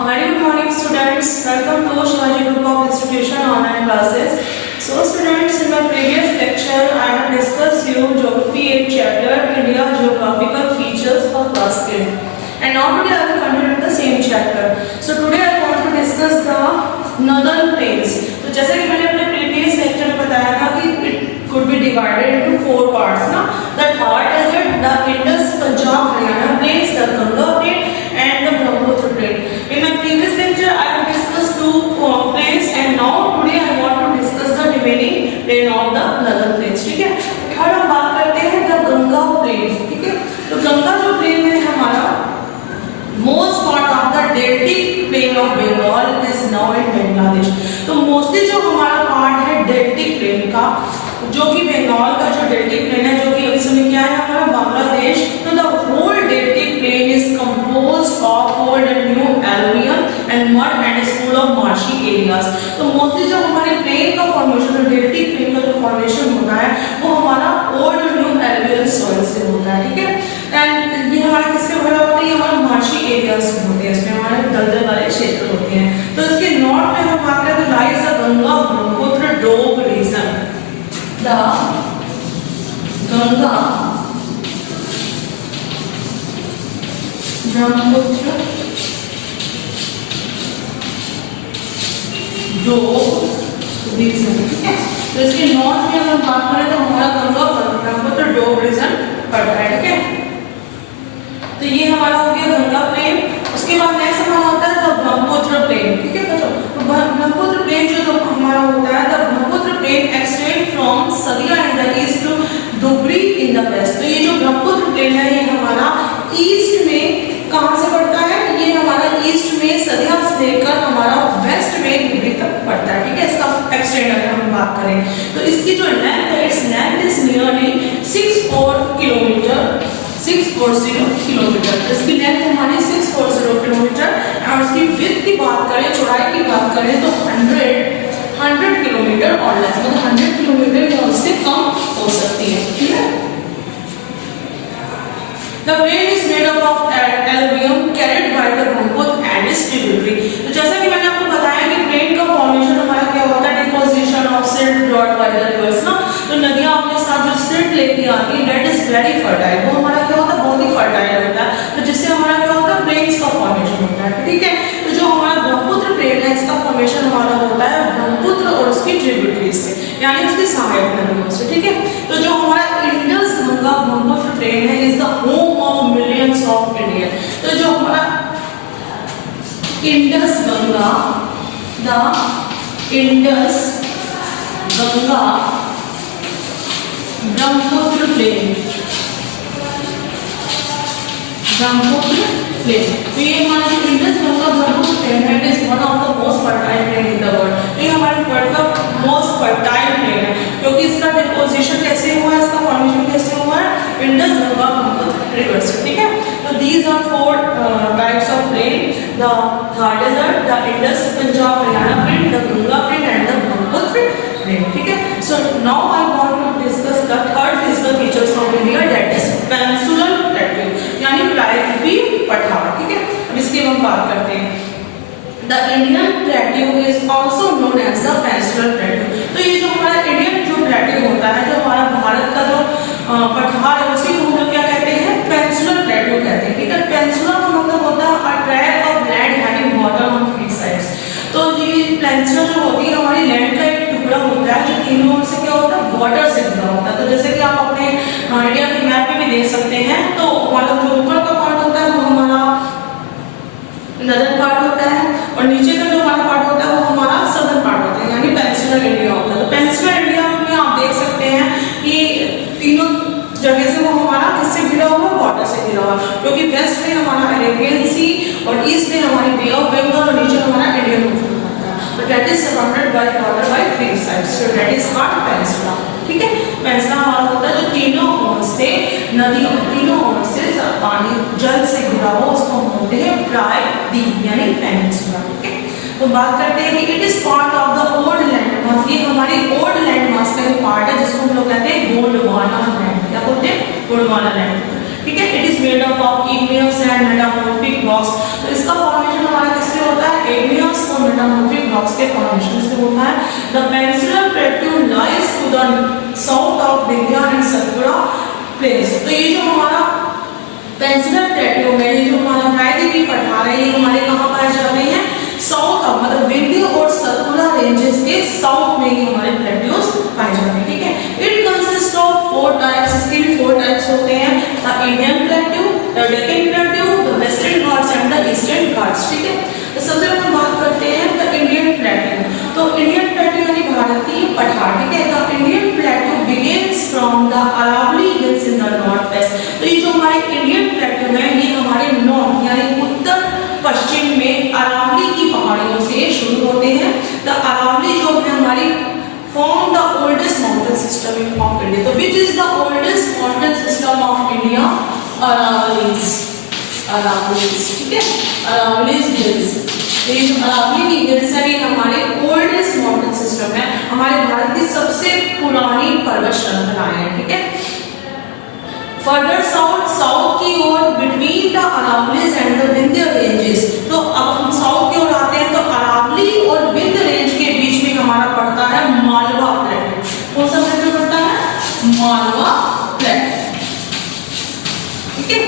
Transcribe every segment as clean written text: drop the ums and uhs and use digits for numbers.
Very good morning students. Welcome to Shivaji Group of Institution online classes. So students, in my previous lecture I have discussed you geography 8 chapter India geographical features for class 10. And now today I will continue with the same chapter. So today I want to discuss the northern plains. तो जैसे कि मैंने अपने previous lecture में बताया था कि it could be divided into 4 parts ना. The third is the Indus Punjab Haryana plains, the Ganga plain and the Brahmaputra plain. In my previous lecture I have discussed 2 plains and now today I want to discuss the remaining plain of the northern plains. ठीक है. Third हम बात करते हैं the Ganga plain. ठीक है. तो गंगा जो plain है हमारा most part of the deltic plain of Bengal is now in Bangladesh. तो मोस्टली जो हमारा पार्ट है deltic plain का जो कि बंगाल का जो deltic plain है जो कि अभी समय क्या है हमारा बांग्लादेश. तो the whole deltic plain is composed of old and new alluvium and mud and is full of marshy areas. तो मोस्टली जो हमारे plain का फॉर्मेशन deltic plain का जो फॉर्मेशन होता है वो हमारा old and new alluvial soil से होता है. ठीक है. एंड ये हमारा किससे भरा होता है? ये हमारा मार्शी एरियाज होते हैं, इसमें हमारे दलदल वाले क्षेत्र होते हैं. तो इसके नॉर्थ में हम बात करें तो lies the Ganga Brahmaputra doab region. The Ganga Brahmaputra doab region. ठीक है. तो इसके नॉर्थ में हम बात करें तो हमारा गंगा ब्रह्मपुत्र डोब रीजन पड़ता है. ठीक है. तो ये हमारा हो गया गंगा प्लेन. उसके बाद नेक्स्ट हमारा होता है द ब्रह्मपुत्र प्लेन. ठीक है बच्चों. तो ब्रह्मपुत्र प्लेन जो हमारा होता है the Brahmaputra plain extend from Sadiya in the east to Dhubri in the west. तो ये जो ब्रह्मपुत्र प्लेन है ये हमारा ईस्ट में कहां से पड़ता है? ये हमारा ईस्ट में सदिया से लेकर हमारा वेस्ट में धुबरी तक पड़ता है. ठीक है. इसका एक्सटेंड अगर हम बात करें तो इसकी जो लेंथ है its length is nearly 640 kilometre. 640 kilometre. इसकी लेंथ हमारी 640 किलोमीटर और उसकी विड्थ की बात करें, चौड़ाई की बात करें तो 100 किलोमीटर और लेस मतलब 100 किलोमीटर या उससे कम हो सकती है. ठीक है. The plain is made up of alluvium carried by the Brahmaputra and its tributary. तो जैसा कि मैंने आपको बताया कि प्लेन का फॉर्मेशन हमारा क्या होता है? Deposition of silt brought by the reverse ना. तो नदियां अपने साथ जो सिल्ट लेके आती है दैट इज वेरी फर्टाइल. वो हमारा क्या होता है? बहुत ही फर्टाइल होता है. तो जिससे हमारा क्या होता है? प्लेन्स का फॉर्मेशन होता है. ठीक है. तो जो हमारा ब्रह्मपुत्र प्लेन है इसका फॉर्मेशन हमारा होता है ब्रह्मपुत्र और उसकी ट्रिब्यूटरीज से यानी उसकी सहायक नदियों से. ठीक है. तो जो हमारा इंडस गंगा ब्रह्मपुत्र प्लेन है is the home of millions of Indian. तो जो हमारा इंडस गंगा द इंडस गंगा ब्रह्मपुत्र प्लेन तो ये हमारा जो इंडस गंगा ब्रह्मपुत्र प्लेन है it is one of the most fertile plain in the world. तो ये हमारे वर्ल्ड का मोस्ट फर्टाइल प्लेन है क्योंकि इसका डिपोजिशन कैसे हुआ है, इसका फॉर्मेशन कैसे हुआ है? इंडस गंगा ब्रह्मपुत्र रिवर से. ठीक है. तो these are 4 types of plain. The third is the Indus Punjab Haryana plain, the Ganga plain and the Brahmaputra plain. ठीक है. So now I want to discuss the third physical features of India that is peninsular plateau यानी प्रायद्वीपीय पठार. ठीक है. अब इसकी हम बात करते हैं. The Indian plateau is also known as the peninsular plateau. तो ये जो हमारा इंडियन जो प्लेटो होता है जो हमारा भारत का जो पठार है उसी को हम लोग क्या कहते हैं? पेनिनसुलर प्लेटो कहते हैं. ठीक है. पेनिनसुलर का मतलब होता है a tract of land having water on 3 sides. तो ये पेनिनसुला जो होती है हमारी लैंड का एक टुकड़ा होता है जो तीनों ओर से क्या होता है? वाटर से घिरा होता है. तो जैसे कि आप अपने इंडिया के मैप पे भी देख सकते हैं तो हमारा जो ऊपर का पार्ट होता है वो हमारा नदर्न पार्ट होता है और नीचे का जो हमारा पार्ट होता है वो हमारा सदर्न पार्ट होता है यानी पेनिनसुलर इंडिया होता है. तो पेनिनसुलर इंडिया में आप देख सकते हैं कि तीनों जगह से वो हमारा किससे घिरा हुआ? वाटर से घिरा हुआ. क्योंकि वेस्ट में हमारा अरेबियन सी और ईस्ट में हमारी बे ऑफ बंगाल और नीचे हमारा इंडियन ओशन होता है. तो that is surrounded by water bye 3 sides. So that is called peninsula. ठीक है. पेनिनसुला हमारा होता है जो तीनों ओर से नदियों तीनों ओर से पानी जल से घिरा हुआ उसको हम बोलते हैं प्रायद्वीप यानी पेनिनसुला. ठीक है. तो बात करते हैं कि it is part of the old land mass. ये हमारी ओल्ड लैंड मास का एक पार्ट है जिसको हम लोग कहते हैं गोंडवाना लैंड. क्या बोलते हैं? गोंडवाना लैंड. ठीक है। It is made up of igneous and metamorphic rocks. तो इसका फॉर्मेशन हमारा किससे होता है, इग्नियस और मेटामॉर्फिक रॉक्स के फॉर्मेशन से होता है। The peninsular plateau lies to the south of Vindhya and Satpura plains. तो ये जो हमारा पेनिनसुलर प्लेट्यू है, ये जो हमारा प्रायद्वीपीय पठार है, ये हमारे कहाँ पाए जाते हैं, साउथ ऑफ मतलब विंध्य और सतपुड़ा रेंजेस के साउथ में ही हमारे प्लेट्यूज पाए जाते हैं, ठीक है। इट कंसिस्ट ऑफ 4 टाइप्स, इसके भी 4 टाइप्स होते हैं, the Indian plateau, the Deccan plateau, the Western Ghats and the Eastern Ghats, ठीक है। तो सबसे पहले हम बात करते हैं द इंडियन प्लेट्यू। तो इंडियन प्लेट्यू यानी भारतीय पठार, ठीक है। The Indian plateau begins from the Aravalli hills in the north west. तो ये जो हमारे इंडियन प्लेट्यू है, ये हमारे नॉर्थ यानी उत्तर पश्चिम में अरावली की पहाड़ियों से शुरू होते हैं। द अरावली जो है हमारी form the oldest mountain system of India. तो which is the oldest mountain system of India, Aravallis, Aravallis, ठीक है, अरावलीज हिल्स। ये जो अरावली की हिल्स है, ये हमारे ओल्डेस्ट माउंटेन सिस्टम है, हमारे भारत की सबसे पुरानी पर्वत श्रृंखलाएं हैं, ठीक है। फर्दर साउथ, साउथ की ओर between the Aravallis and the Vindhya ranges. तो अब हम साउथ की ओर आते हैं, तो अरावली और विंध्य रेंज के बीच में हमारा पड़ता है मालवा प्लेटू। कौन सा प्लेटू पड़ता है, मालवा प्लेटू, ठीक है।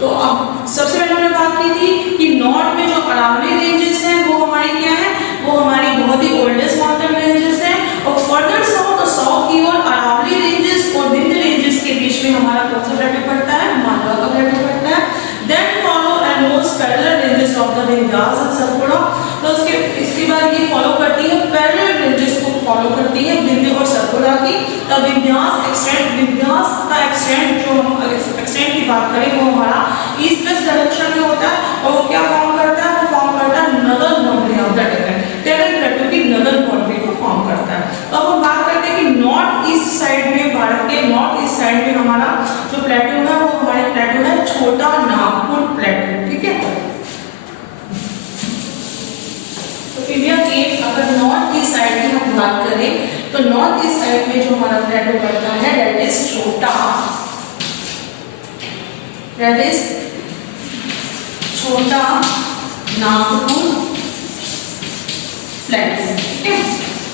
तो अब सबसे पहले हमने बात की थी कि नॉर्थ में जो अरावली रेंजेस हैं वो हमारी क्या है, वो हमारी बहुत ही ओल्डेस्ट माउंटेन रेंजेस हैं। और फर्दर साउथ, साउथ की ओर अरावली रेंजेस और विंध्य रेंजेस के बीच में हमारा कौन सा प्लेटू पड़ता है, मालवा का प्लेटू पड़ता है। Then follow and most parallel ranges of the Vindhyas and Satpura. तो इसके बाद ये फॉलो करती है, पैरेलल रेंजेस को फॉलो करती है विंध्य और सतपुड़ा की। द विंध्यास एक्सटेंड, विंध्यास का एक्सटेंड जो हम एक्सटेंड की बात करें वो हमारा ईस्ट वेस्ट डायरेक्शन में होता है। और वो क्या फॉर्म करता है, वो फॉर्म करता है northern boundary of the Deccan, Deccan प्लेटू की नदर्न बाउंड्री को फॉर्म करता है। तो अब हम बात करते हैं कि नॉर्थ ईस्ट साइड में, भारत के नॉर्थ ईस्ट साइड में हमारा जो प्लेटू है वो हमारे प्लेटू है छोटा नागपुर प्लेटू, ठीक है। तो इंडिया के अगर नॉर्थ ईस्ट साइड की हम बात करें, तो नॉर्थ ईस्ट साइड में जो हमारा प्लेटू पड़ता है that is Chota, that is Chota Nagpur plateau, ठीक है।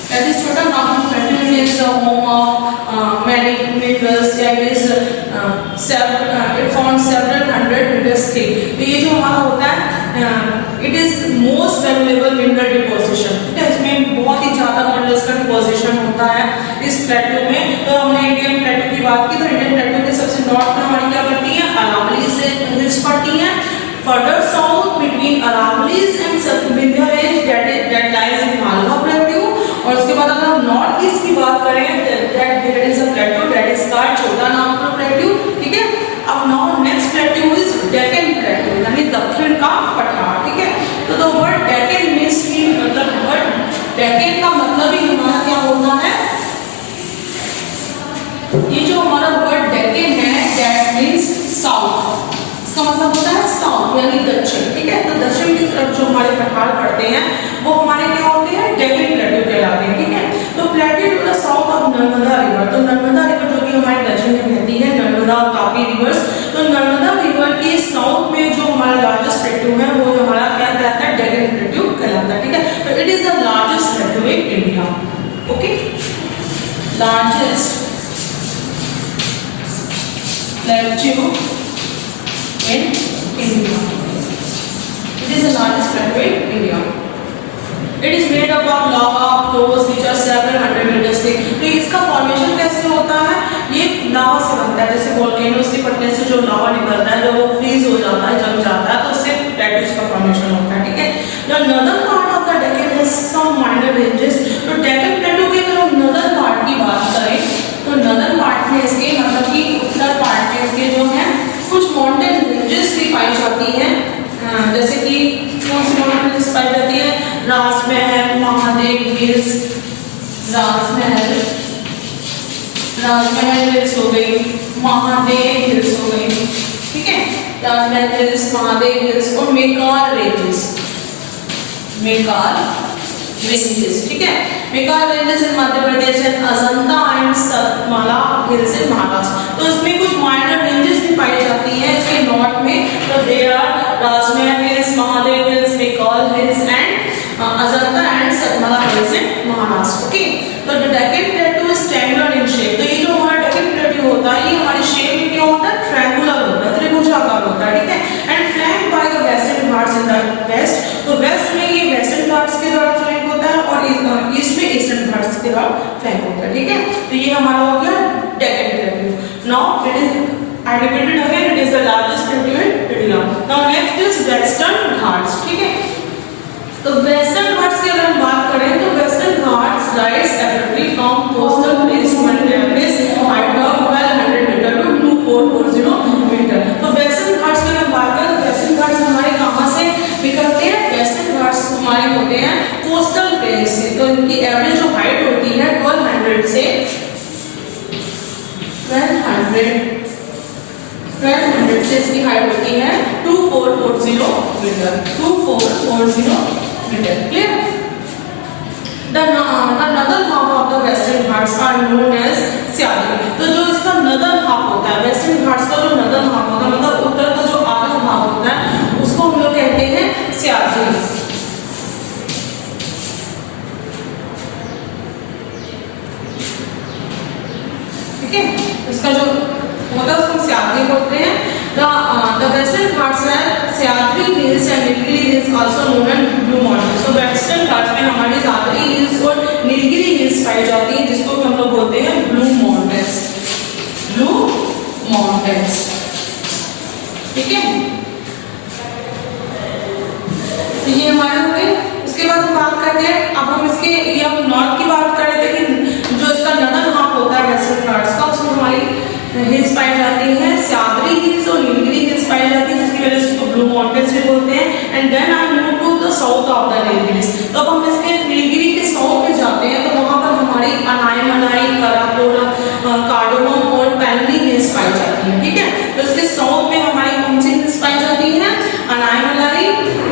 That is Chota Nagpur plateau, it is the home of many minerals, that is it form several hundred metres thick. तो ये जो हमारा होता है it is most valuable mineral deposition, ठीक है। इसमें बहुत ही ज्यादा मिनरल्स का डिपोजिशन होता है इस प्लेटू में। तो हमने इंडियन प्लेटू की बात की, तो इंडियन प्लेटू के सबसे नॉर्थ में हमारी क्या पड़ती है, अरावली से हिल्स पड़ती हैं। Further south between Aravallis and Vindhya range that lies in Malwa प्लेटू। और उसके बाद अगर हम नॉर्थ ईस्ट की बात करें, that is a प्लेटू that is called छोटा नागपुर प्लेटू, ठीक है। अब नाउ नेक्स्ट प्लेटू इज डेक्कन प्लेटू यानी दक्षिण का पठार, ठीक है। तो द वर्ड डेक्कन मींस की मतलब वर्ड डेक्कन का मतलब ही हमारा क्या होता है, ये जो हमारा वर्ड डेक्कन है दैट मींस साउथ, इसका मतलब होता है साउथ यानी दक्षिण, ठीक है। तो दक्षिण की तरफ जो हमारे पठार पड़ते हैं वो हमारे क्या होते हैं, डेक्कन प्लेटू कहलाते हैं, ठीक है। तो plateau to the south of Narmada river, तो नर्मदा रिवर जो कि हमारे दक्षिण में बहती है, नर्मदा और तापी रिवर्स। तो नर्मदा रिवर के साउथ में जो हमारा लार्जेस्ट प्लेटू है वो हमारा क्या कहलाता है, डेक्कन प्लेटू कहलाता है, ठीक है। तो it is the largest प्लेटू in India, okay, largest प्लेटू in India. It is the largest plateau in India. It is made up of lava flows which are several hundred meters thick. तो इसका फॉर्मेशन कैसे होता है, ये लावा से बनता है। जैसे वोल्केनोस के फटने से जो लावा निकलता है, जब वो फ्रीज हो जाता है, जम जाता है, तो उससे प्लेटूज का फॉर्मेशन होता है, ठीक है। The northern part of the Deccan has some minor ranges. तो डेक्कन प्लेटू के अगर हम नॉर्दर्न पार्ट की बात करें, तो नॉर्दर्न पार्ट में इसके मतलब कि उत्तर पार्ट में इसके जो है कुछ माउंटेन रेंजेस भी पाई जाती हैं, जैसे कि कौन सी माउंटेन रेंजेस पाई जाती है, राजमहल, महादेव हिल्स, राजमहल हिल्स हो गई, महादेव हिल्स हो गई, ठीक है। राजमहल हिल्स, महादेव हिल्स और मेकार रेंजेस, मेकार रेंजेस, ठीक है। Maikal ranges in Madhya Pradesh and Ajanta and Satmala hills in Maharashtra. तो इसमें कुछ माइनर रेंजेस भी पाई जाती हैं इसके नॉर्थ में। तो there are Rajmahal hills, Mahadev hills, Maikal hills and Ajanta and Satmala hills in Maharashtra. Okay, तो the Deccan plateau is triangular in shape. तो ये जो हमारा डेक्कन प्लेटू होता है ये हमारी शेप में क्या होता है, ट्रायंगुलर होता है, त्रिभुजाकार होता है, ठीक है। And flank by the Western Ghats in the west. तो वेस्ट में ये वेस्टर्न घाट्स के द्वारा फ्लैंक होता है और ईस्ट में ईस्टर्न घाट्स के द्वारा फ्लैंक होता है, ठीक है। तो ये हमारा हो गया Deccan प्लेटू। Now it is I repeated again, it is the largest plateau in India. Now next is Western Ghats, ठीक है। तो Western Ghats की अगर हम बात करें तो Western Ghats rise abruptly from coastal plains to an average height of 1200 meter to 2440 meter। तो Western Ghats की अगर बात करें तो Western Ghats हमारे कहाँ से निकलते हैं? Western Ghats हमारे होते हैं coastal plains से। तो इनकी एवरेज जो हाइट होती है 1200 से 1200 से इसकी हाइट होती है 2440 metre, 2440 metre, clear. The northern half of the Western Ghats are known as Syadri। तो जो इसका northern half होता है, Western Ghats का जो northern half होता है, मतलब उत्तर का जो आधा भाग होता है उसको हम लोग कहते हैं Syadri, ठीक है। इसका जो होता है उसको Syadri बोलते हैं। The Western Ghats है Syadri Hills and Nilgiri Hills also known as Blue Mountains। तो Western Ghats में हमारी Syadri Hills और Nilgiri Hills पाई जाती हैं जिसको हम लोग बोलते हैं Blue Mountains, Blue Mountains, ठीक है। तो ये हमारे हो गए। उसके बाद हम बात करते हैं, अब हम इसके ये हम नॉर्थ की बात कर रहे थे कि जो इसका नदन हाफ होता है वेस्टर्न घाट्स का उसमें हमारी हिल्स पाई जाती हैं, Syadri हिल्स और नीलगिरी हिल्स पाई जाती हैं जिसकी वजह से इसको ब्लू माउंटेन्स भी बोलते हैं। And then I move to the south of the Nilgiris. तो अब हम इसके नीलगिरी के साउथ में जाते हैं तो वहां पर हमारी अनायमलाई, कराकोरम, कार्डोमम और पैनली हिल्स पाई जाती हैं, ठीक है। तो इसके साउथ में हमारी कौन सी हिल्स पाई जाती हैं? अनायमलाई,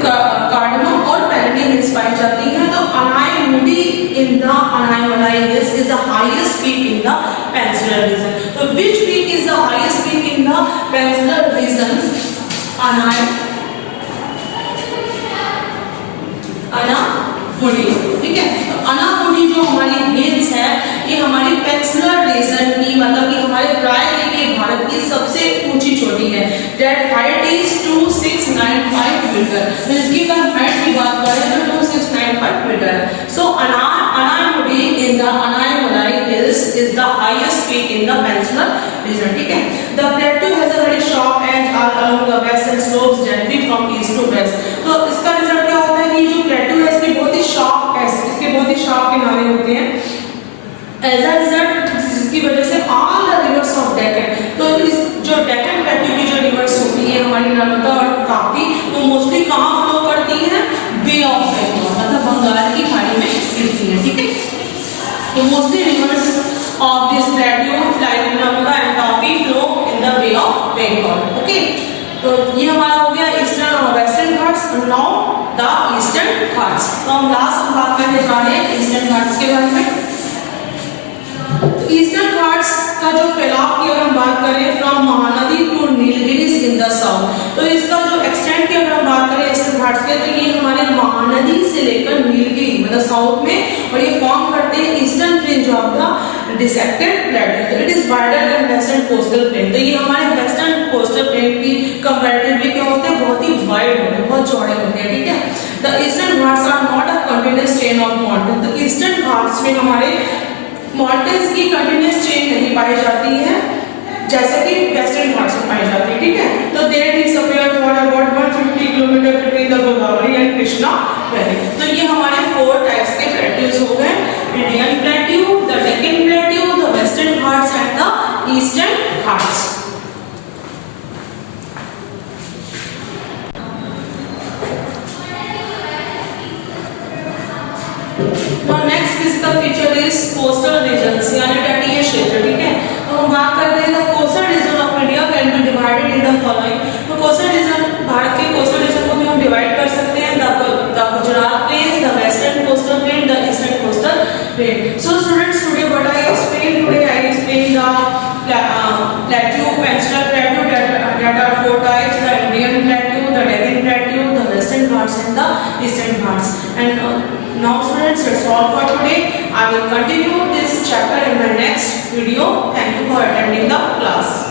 कार्डोमम और पैनली हिल्स पाई जाती हैं। तो Anamudi in the Anaimalai hills is the highest peak in the peninsular region. तो which peak is the highest peak in the peninsular region? Anamudi, ठीक है। तो अनामुडी जो हमारी हिल्स है ये हमारी पेनिनसुलर रीजन की, मतलब कि हमारे प्रायद्वीपीय भारत की सबसे ऊंची चोटी है। That height is 2695 metre. तो इसकी अगर हाइट की बात करें तो 2695 metre. So Anamudi in the Anaimalai hills is the highest peak in the peninsular region, ठीक है। The plateau has a very sharp edge along the western slopes gently from east to west। तो इसका रिजल्ट क्या होता है कि जो प्लेटू है इसके बहुत ही शार्प एज, इसके बहुत ही शार्प किनारे होते हैं। एज अ रिजल्ट जिसकी वजह से all the reverse of Deccan, तो इस जो डेक्कन प्लेटू की जो रिवर्स होती है हमारी नर्मदा और ताप्ती, तो मोस्टली कहाँ फ्लो करती है? बे ऑफ बंगाल, मतलब बंगाल की खाड़ी में गिरती है, ठीक है। तो mostly reverse of this plateau like Narmada and Tapi flow in the Bay of Bengal, okay। तो ये हमारा हो गया ईस्टर्न और western Ghats. Now the Eastern Ghats. तो हम लास्ट बात करने जा रहे हैं ईस्टर्न घाट्स के बारे में। ईस्टर्न घाट्स का जो फैलाव की अगर हम बात करें from Mahanadi to Nilgiris in the south, तो इसका जो एक्सटेंट की अगर हम बात करें ईस्टर्न घाट्स के, तो ये हमारे महानदी से लेकर नीलगिरी मतलब साउथ में, और ये फॉर्म करते हैं eastern fringe of the dissected प्लेटू। It is wider than western coastal plain. तो ये हमारे वेस्टर्न कोस्टल प्लेन की कंपैरेटिवली क्या होते हैं? बहुत ही वाइड होते हैं, बहुत चौड़े होते हैं, ठीक है। The Eastern Ghats are not a continuous chain of mountain. तो ईस्टर्न घाट्स में हमारे माउंटेन्स की कंटीन्यूअस चेन नहीं पाई जाती है जैसे कि वेस्टर्न घाट्स में पाई जाती है, ठीक है। तो there disappear for about 150 kilometre between the Godavari and Krishna valley. तो ये हमारे 4 टाइप्स के प्लेट्यूज हो गए, Indian plateau, the Deccan plateau, the Western Ghats and the Eastern Ghats. Now next physical feature is coastal regions, यानी तटीय क्षेत्र, ठीक है। तो हम बात करते हैं the coastal region of India can be divided in the following। तो coastal region, भारत के coastal region को भी हम डिवाइड कर सकते हैं, the Gujarat plains, the western coastal plain, the range. So students, today what I explained today, I explained the plateau, peninsular plateau, that are four types: the Indian plateau, the Deccan plateau, the Western Ghats, and the Eastern Ghats. And now students, that's all for today. I will continue this chapter in my next video. Thank you for attending the class.